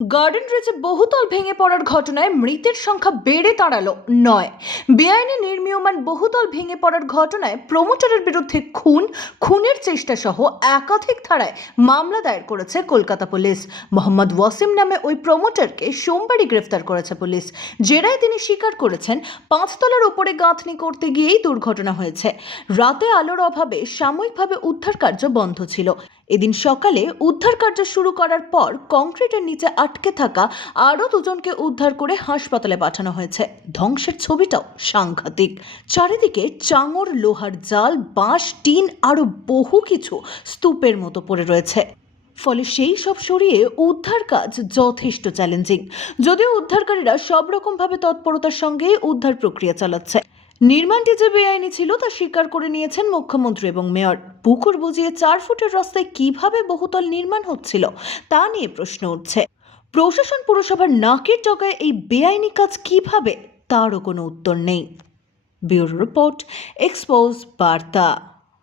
Garden রিচে বহুতল ভেঙে পড়ার ঘটনায় মৃতের সংখ্যা বেড়ে দাঁড়াল নয়। বেআইনি নির্মীয়মান বহুতল ভেঙে পড়ার ঘটনায় প্রমোটারের বিরুদ্ধে খুন, খুনের চেষ্টা সহ একাধিক ধারায় মামলা দায়ের করেছে কলকাতা পুলিশ। মোহাম্মদ ওয়াসিম নামে ওই প্রমোটারকে সোমবারই গ্রেফতার করেছে পুলিশ। জেরায় তিনি স্বীকার করেছেন, পাঁচতলার ওপরে গাঁথনি করতে গিয়েই দুর্ঘটনা হয়েছে। রাতে আলোর অভাবে সাময়িকভাবে উদ্ধার কার্য বন্ধ ছিল। এদিন সকালে উদ্ধার কার্য শুরু করার পর কংক্রিটের নিচে আটকে থাকা আরও দুজনকে উদ্ধার করে হাসপাতালে পাঠানো হয়েছে। ধ্বংসের ছবিটাও সাংঘাতিক। চারিদিকে চাঙর, লোহার জাল, বাঁশ, টিন, আরও বহু কিছু স্তূপের মতো পড়ে রয়েছে। ফলে সেই সব সরিয়ে উদ্ধার কাজ যথেষ্ট চ্যালেঞ্জিং। যদিও উদ্ধারকারীরা সব রকমভাবে তৎপরতার সঙ্গে উদ্ধার প্রক্রিয়া চালাচ্ছে। নির্মাণটি যে বেআইনি ছিল তা স্বীকার করে নিয়েছেন মুখ্যমন্ত্রী এবং মেয়র। পুকুর বুঝিয়ে চার ফুটের রাস্তায় কীভাবে বহুতল নির্মাণ হচ্ছিল তা নিয়ে প্রশ্ন উঠছে। প্রশাসন পুরসভার নাকের জগায় এই বেআইনি কাজ কীভাবে? তারও কোনো উত্তর নেই। ব্যুরো রিপোর্ট এক্সপোজ বার্তা।